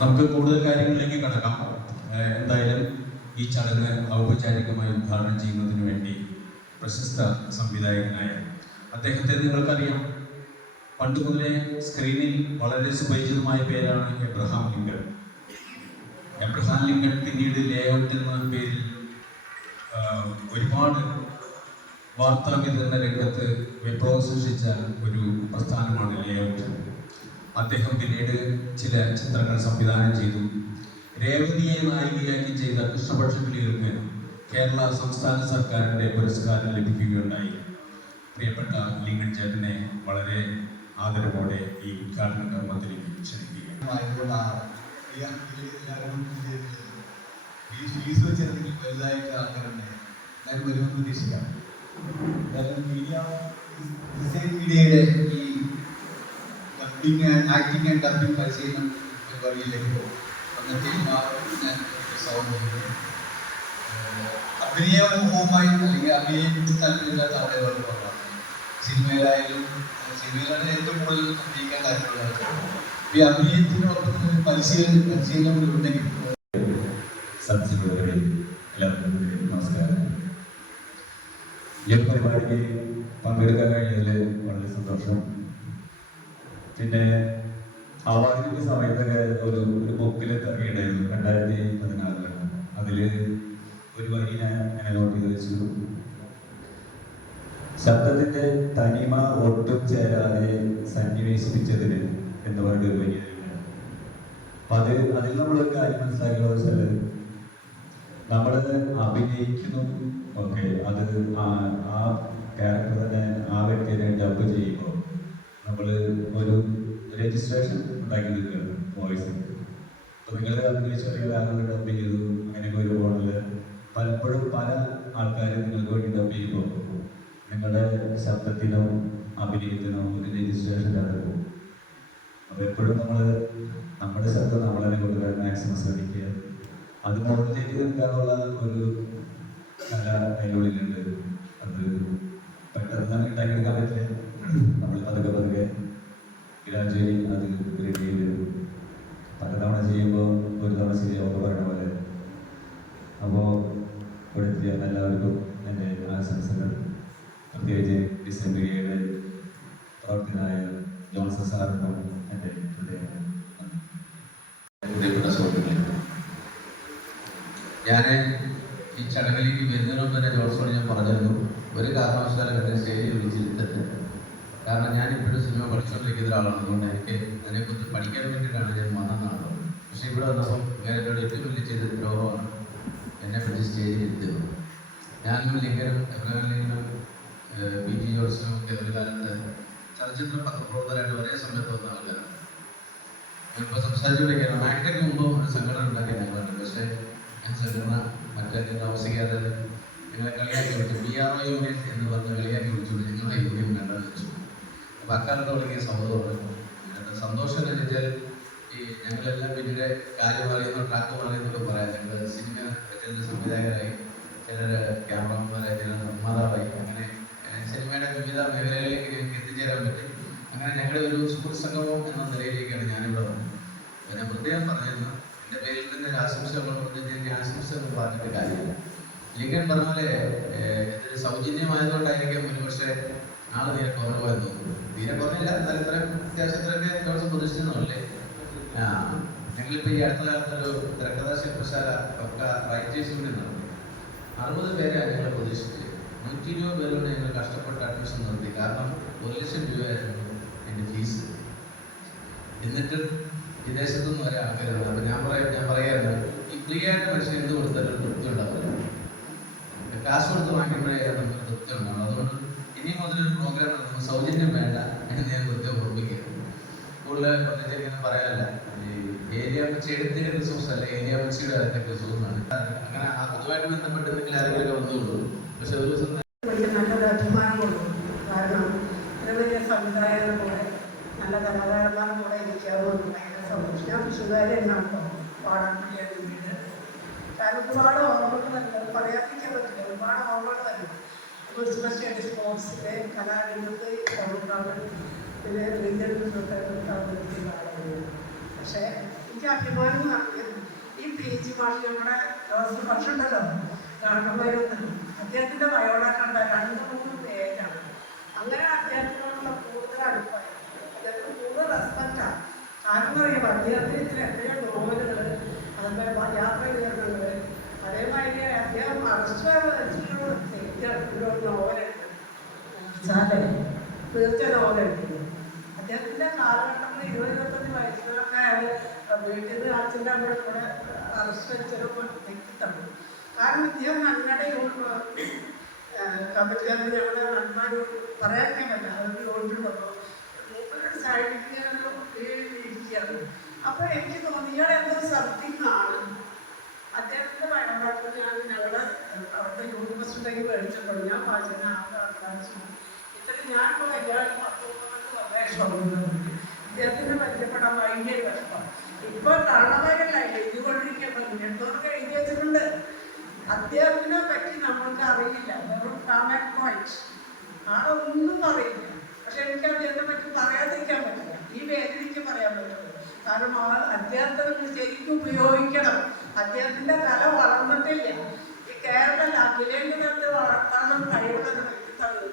നമുക്ക് കൂടുതൽ കാര്യങ്ങളിലേക്ക് കടക്കാം. എന്തായാലും ഈ ചടങ്ങ് ഔപചാരികമായി ഉദ്ഘാടനം ചെയ്യുന്നതിന് വേണ്ടി പ്രശസ്ത സംവിധായകനായ അദ്ദേഹത്തെ നിങ്ങൾക്കറിയാം. പണ്ട് മുതലേ സ്ക്രീനിൽ വളരെ സുപരിചിതമായ പേരാണ് എബ്രഹാം ലിങ്കൺ. എബ്രഹാം ലിങ്കൺ പിന്നീട് ലേഔട്ട് എന്ന പേരിൽ ഒരുപാട് വാർത്താ വിതരണ രംഗത്ത് വിപ്ലവം സൃഷ്ടിച്ച ഒരു പ്രസ്ഥാനമാണ് ലേഔട്ട്. അദ്ദേഹം പിന്നീട് ചില ചിത്രങ്ങൾ സംവിധാനം ചെയ്തു. രേവതിയെ നായികയാക്കി ചെയ്ത കൃഷ്ണപക്ഷ കിളികൾക്ക് കേരള സംസ്ഥാന സർക്കാരിൻ്റെ പുരസ്കാരം ലഭിക്കുകയുണ്ടായി. പ്രിയപ്പെട്ട ലിങ്കൺ ചേട്ടനെ വളരെ ആദരവോടെ ഈ ഉദ്ഘാടന കർമ്മത്തിലേക്ക് ക്ഷണിക്കുകയാണ്. വലുതായിട്ട് ആൾക്കാരുണ്ട്, ഞാൻ വരുമെന്ന് പ്രതീക്ഷിക്കാം. മീഡിയയുടെ ഈ ഡബിങ് ആക്ടിങ് ആൻഡ് ഡബിങ് പരിശീലനം പരിപാടിയിലേക്ക് അന്നത്തെ ഞാൻ സൗണ്ട് അഭിനയവുമായി അല്ലെങ്കിൽ അഭിനയിക്കുന്ന താല്പര്യമില്ലാത്ത ആളുകൾ കുറവാണ്. സിനിമയിലായാലും സിനിമയിലാണ് ഏറ്റവും കൂടുതൽ അഭിനയിക്കാൻ താല്പര്യമുള്ളത്. ഈ അഭിനയത്തിനോടൊപ്പം തന്നെ പരിശീലനം കൂടി ഉണ്ടെങ്കിൽ. എല്ലാവർക്കും നമസ്കാരം. ഈ പരിപാടിക്ക് പങ്കെടുക്കാൻ കഴിഞ്ഞതിൽ വളരെ സന്തോഷം. പിന്നെ അവാർഡിൻ്റെ സമയത്തൊക്കെ ഒരു ബുക്കിൽ ഇറങ്ങിയിട്ടുണ്ടായിരുന്നു 2014. അതിൽ ഒരു വരി ഞാൻ നോട്ട് ചെയ്ത് വെച്ചു. ശബ്ദത്തിൻ്റെ തനിമ ഒട്ടും ചേരാതെ സന്നിവേശിപ്പിച്ചതിന് എന്ന് പറഞ്ഞിട്ട് ഒരു വരി. അതിൽ നമ്മളൊരു കാര്യം മനസ്സിലാക്കിയെന്ന് വെച്ചാൽ നമ്മൾ അഭിനയിക്കുന്നു, ഓക്കെ, അത് ആ ക്യാരക്ടർ തന്നെ ആ വ്യക്തിയെ ഡബ് ചെയ്യുമ്പോൾ നമ്മൾ ഒരു രജിസ്ട്രേഷൻ ഉണ്ടാക്കി നിൽക്കുകയാണ് വോയിസ്. അപ്പോൾ നിങ്ങൾ അഭിനയിച്ചറിയാതെ ആളുകൾ ഡബ് ചെയ്തു, അങ്ങനെയൊക്കെ ഒരു മോഡല് പലപ്പോഴും പല ആൾക്കാരും നിങ്ങൾക്ക് വേണ്ടി ഡബ് ചെയ്യുമ്പോൾ നിങ്ങളുടെ ശബ്ദത്തിനോ അഭിനയത്തിനോ ഒരു രജിസ്ട്രേഷൻ നടക്കും. അപ്പോൾ എപ്പോഴും നമ്മുടെ ശബ്ദം നമ്മൾ തന്നെ കൊണ്ടുവരാൻ മാക്സിമം ശ്രമിക്കുക. അത് മോഡുലേറ്റ് നിൽക്കാനുള്ള ഒരു കല അതിനുള്ളിലുണ്ട്. അത് പെട്ടെന്ന് തന്നെ ഉണ്ടാക്കിയെടുക്കാൻ പറ്റില്ല. നമ്മൾ പതുക്കെ ഗ്രാജുവലി അത് റെഡി ചെയ്ത് പലതവണ ചെയ്യുമ്പോൾ ഒരു തവണ ശരിയാവുമ്പോൾ പറയുന്ന പോലെ. അപ്പോൾ ഇവിടെ എത്തിയ എല്ലാവർക്കും എൻ്റെ ആശംസകൾ. പ്രത്യേകിച്ച് ഡിസൈൻ മീഡിയയുടെ പ്രവർത്തനായ ജോൺസൺ സാറിനും എൻ്റെ പ്രിയപ്പെട്ട സുഹൃത്തുക്കളെ, ഞാൻ ഈ ചടങ്ങിലേക്ക് വരുന്നതിന് മുമ്പ് തന്നെ ജോൺസോട് ഞാൻ പറഞ്ഞിരുന്നു, ഒരു കാരണവശാലും എന്നെ സ്റ്റേജിൽ വിളിച്ചിരുത്തരുത്. കാരണം ഞാനിപ്പോഴും സിനിമ പഠിച്ചുകൊണ്ടിരിക്കുന്ന ഒരാളാണ്. അതുകൊണ്ട് എനിക്ക് അതിനെക്കുറിച്ച് പഠിക്കാൻ വേണ്ടിയിട്ടാണ് ഞാൻ വന്നതാണ്. പക്ഷേ ഇവിടെ വന്നപ്പോൾ ഇങ്ങനെയോട് ഏറ്റവും വലിയ ചെയ്ത ദ്രോഹമാണ് എന്നെ പിടിച്ച് സ്റ്റേജിൽ ഇരുത്തുന്നത്. ഞാനും ലിങ്കനും എബ്രഹാം ലിങ്കനും PG ജോൺസനും ഒക്കെ ഒരു കാലത്ത് ചലച്ചിത്ര പത്രപ്രവർത്തകരായിട്ട് ഒരേ സമയത്ത് വന്ന ആൾക്കാരാണ്. ഇപ്പോൾ സംസാരിച്ചുകൊണ്ടിരിക്കുകയാണ്. ആക്ടറിന് മുമ്പ് ഒരു സംഘടന ഉണ്ടാക്കി ഞങ്ങളുണ്ട്. പക്ഷേ ഞാൻ സംഘടന മറ്റേ താമസിക്കാതെ നിങ്ങളെ കളിയാക്കി വിളിച്ചു. PRO യൂണിയൻ എന്ന് പറഞ്ഞ് കളിയാക്കി വിളിച്ചുകൊണ്ട് നിങ്ങളെ യൂണിയൻ വേണ്ടെന്ന് വെച്ചു. അപ്പോൾ അക്കാലത്ത് തുടങ്ങിയ സൗഹൃദമാണ്. അതിനകത്ത് സന്തോഷം എന്ന് വെച്ചാൽ ഈ ഞങ്ങളെല്ലാം പിന്നീട് കാര്യം പറയുന്നു, ട്രാക്ക് പറയുന്നൊക്കെ പറയാം. ഞങ്ങൾ സിനിമ ചില സംവിധായകരായി, ചിലർ ക്യാമറമാരായി, ചിലർ നിർമ്മാതാവായി, അങ്ങനെ സിനിമയുടെ വിവിധ മേഖലകളിലേക്ക് ഞങ്ങൾക്ക് എത്തിച്ചേരാൻ പറ്റി. അങ്ങനെ ഞങ്ങളുടെ ഒരു സുഹൃത്ത് സംഗമം എന്ന നിലയിലേക്കാണ് ഞാനിവിടെ വന്നത്. അപ്പോൾ ഞാൻ പ്രത്യേകം പറഞ്ഞിരുന്നു, എൻ്റെ പേരിൽ തന്നെ ആശംസകൾ പറഞ്ഞിട്ട് ആശംസകൾ പറഞ്ഞിട്ട് കാര്യമില്ല. ലിങ്കൻ പറഞ്ഞ പോലെ ഇതൊരു സൗജന്യമായതുകൊണ്ടായിരിക്കും ഒരു പക്ഷേ നാളെ തീരെ കുറഞ്ഞു പോയെന്ന് തോന്നുന്നു. തീരെ കുറഞ്ഞില്ല, എന്നാലും ഇത്രയും അത്യാവശ്യത്തിലൊക്കെ ദിവസം പ്രതീക്ഷിച്ചെന്നല്ലേ. ഞങ്ങളിപ്പോൾ ഈ അടുത്ത കാലത്തൊരു തിരക്കഥാ ശില്പശാല റൈറ്റേഴ്സ് യൂണിയൻ നടത്തി. 60 പേരെയാണ് ഞങ്ങൾ പ്രതീക്ഷിച്ചത്. 120 പേരോട് ഞങ്ങൾ കഷ്ടപ്പെട്ട് അഡ്മിഷൻ നടത്തി. കാരണം 1 ലക്ഷം രൂപയായിരുന്നു എൻ്റെ ഫീസ്. എന്നിട്ട് വിദേശത്തുനിന്ന് വരെ ആൾക്കാരുണ്ട്. അപ്പം ഞാൻ പറയായിരുന്നു, ഈ ഫ്രീ ആയിട്ട് മനുഷ്യൻ എന്ത് കൊടുത്താലും തൃപ്തി ഉണ്ടാവില്ല. കാശ് കൊടുത്ത് വാങ്ങിക്കുമ്പോഴേ നമുക്ക് തൃപ്തി ഉണ്ടാവും. അതുകൊണ്ട് ഇനി മുതലൊരു പ്രോഗ്രാം നടത്തുമ്പോൾ സൗജന്യം വേണ്ട എന്ന് ഞാൻ കൃത്യം ഓർമ്മിക്കുക. കൂടുതൽ പ്രത്യേകിച്ച് ഇങ്ങനെ പറയാനല്ല, ഈ ഏരിയ വെച്ച് എടുത്തിൻ്റെ റിസോഴ്സ് അല്ല, ഏരിയ വെച്ചിയുടെ അടുത്ത റിസോഴ്സാണ്. അങ്ങനെ അതുമായിട്ട് ബന്ധപ്പെട്ട് എന്തെങ്കിലും ആരെങ്കിലും വന്നുള്ളൂ. പക്ഷെ ഒരു ദിവസം നല്ലൊരു അഭിമാനമുള്ളൂ. കാരണം ഇത്ര വലിയ സംവിധായകരുടെ കൂടെ നല്ല കലാകാരന്മാരുടെ കൂടെ ഇരിക്കാറുണ്ട്. ഭയങ്കര സന്തോഷം. ഞാൻ വിഷുകാരി എന്നാട്ടോ പാടാൻ വീട്. കാരണം ഒരുപാട് ഓർമ്മകൾ തന്നെ പറയാതിരിക്കാൻ പറ്റില്ല. ഒരുപാട് ഓർമ്മകൾ തന്നെ ക്രിസ്മസ് സ്റ്റഡി സ്പോർട്സിലെ കലാരംഗത്ത് പിന്നെ വലിയൊരു പ്രവർത്തിക്കുന്ന ആളുകൾ. പക്ഷേ എനിക്ക് അഭിമാനം എന്ന് പറഞ്ഞാൽ ഈ പേജ് ഭാഷ നമ്മുടെ ദിവസം പക്ഷം ഉണ്ടല്ലോ ഗാന്ധമായിരുന്നു അദ്ദേഹത്തിൻ്റെ ബയോഡാറ്റ ഉണ്ട് 2-3 പേജാണ്. അങ്ങനെ അദ്ദേഹത്തിനോടുള്ള കൂടുതൽ അടുപ്പായി, അദ്ദേഹത്തിന് കൂടുതൽ റെസ്പെക്റ്റാണ്. കാരണം പറയുമ്പോൾ അദ്ദേഹത്തിന് ഇത്ര എത്രയോ നോവലുകൾ, അതുപോലെ യാത്ര വിവരണങ്ങൾ, അതേമാതിരി അദ്ദേഹം അറസ്റ്റ് ഒരു നോവലുണ്ട് തീർച്ച നോവലുണ്ട്. അദ്ദേഹത്തിൻ്റെ കാലഘട്ടത്തിൽ 20-25 വയസ്സിലൊക്കെ അയാൾ വീട്ടിൽ നിന്ന് അച്ഛൻ്റെ അമ്മയുടെ കൂടെ അറസ്റ്റ് വെച്ചൊരു വ്യക്തിത്വമാണ്. കാരണം ഇദ്ദേഹം കന്നഡ കമ്പറ്റിക്കാരൻ ഞങ്ങളുടെ നന്മാർ പറയാനേ പറ്റില്ല, അതൊക്കെ യോജിച്ചുള്ളപ്പോൾ മൂപ്പരുടെ സൈഡിൽ ഇരിക്കുകയാണ്. അപ്പോൾ എനിക്ക് തോന്നി ഇയാൾ എന്തൊരു സംതിങ് ആണ്. അദ്ദേഹത്തിൻ്റെ ബയോഡാറ്റ ഞങ്ങളുടെ അവിടുത്തെ യൂണിവേഴ്സിറ്റിക്ക് മേടിച്ചിട്ടുള്ളൂ. ഞാൻ വായിച്ചത് ഇത്രയും ഞാൻ കല്യാണം 10-12 വർഷമാകുന്നുണ്ട്. അദ്ദേഹത്തിന് പരിചയപ്പെടാൻ ഭയങ്കര കഷ്ടമാണ്. ഇപ്പോൾ കാണുന്നവരല്ല എഴുതിക്കൊണ്ടിരിക്കുമ്പോൾ എന്തോർക്ക് എഴുതി വെച്ചിട്ടുണ്ട്. അദ്ദേഹത്തിനെ പറ്റി നമ്മൾക്ക് അറിയില്ല, വെറും ടാമാക് പോയിന്റ് ആളൊന്നും അറിയില്ല. പക്ഷെ എനിക്ക് അദ്ദേഹത്തെ പറ്റി പറയാതിരിക്കാൻ പറ്റില്ല, ഈ വേദിക്ക് പറയാൻ പറ്റുള്ളൂ. കാരണം അദ്ദേഹത്തിന് ശരിക്കും ഉപയോഗിക്കണം. അദ്ദേഹത്തിൻ്റെ കല വളർന്നിട്ടില്ല. ഈ കേരള അഖിലേന്ത്യ വളർത്താനും കഴിവുള്ള വ്യക്തിത്വമാണ്.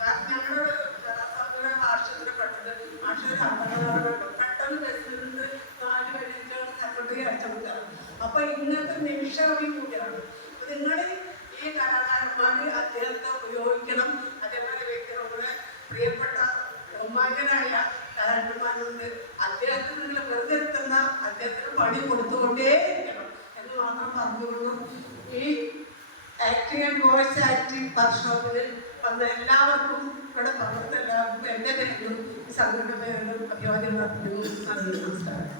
കാരണം ഞങ്ങളുടെ ഭാഷത്തിൽ പെട്ടത് പെട്ടെന്ന് ബസ്സിൽ 4 വഴിച്ചാണ് സെക്രട്ടറി അയച്ചെടുക്കുക. അപ്പോൾ ഇങ്ങനത്തെ നിമിഷകവി കൂടിയാണ്. നിങ്ങൾ ഈ കലാകാരന്മാർ അദ്ദേഹത്തെ ഉപയോഗിക്കണം. അതേപോലെ വ്യക്തികളുടെ പ്രിയപ്പെട്ട ബഹുമാന്യനായ കലാകാരന്മാരുണ്ട്. അദ്ദേഹത്തിന് നിങ്ങൾ വെറുതെ എത്തുന്ന അദ്ദേഹത്തിന് പണി കൊടുത്തുകൊണ്ടേയിരിക്കണം എന്ന് മാത്രം പറഞ്ഞുകൊണ്ടു ഈ ആക്ടിങ് ആൻഡ് വോയിസ് ആക്ടിങ് വർക്ക്ഷോപ്പിൽ വന്ന എല്ലാവർക്കും ഇവിടെ പങ്കെടുത്ത എല്ലാവർക്കും എൻ്റെ പേരിലും ഈ സംഘടന പേരിലും അഭിവാദ്യം നടത്തുന്നു. നന്ദി, നമസ്കാരം.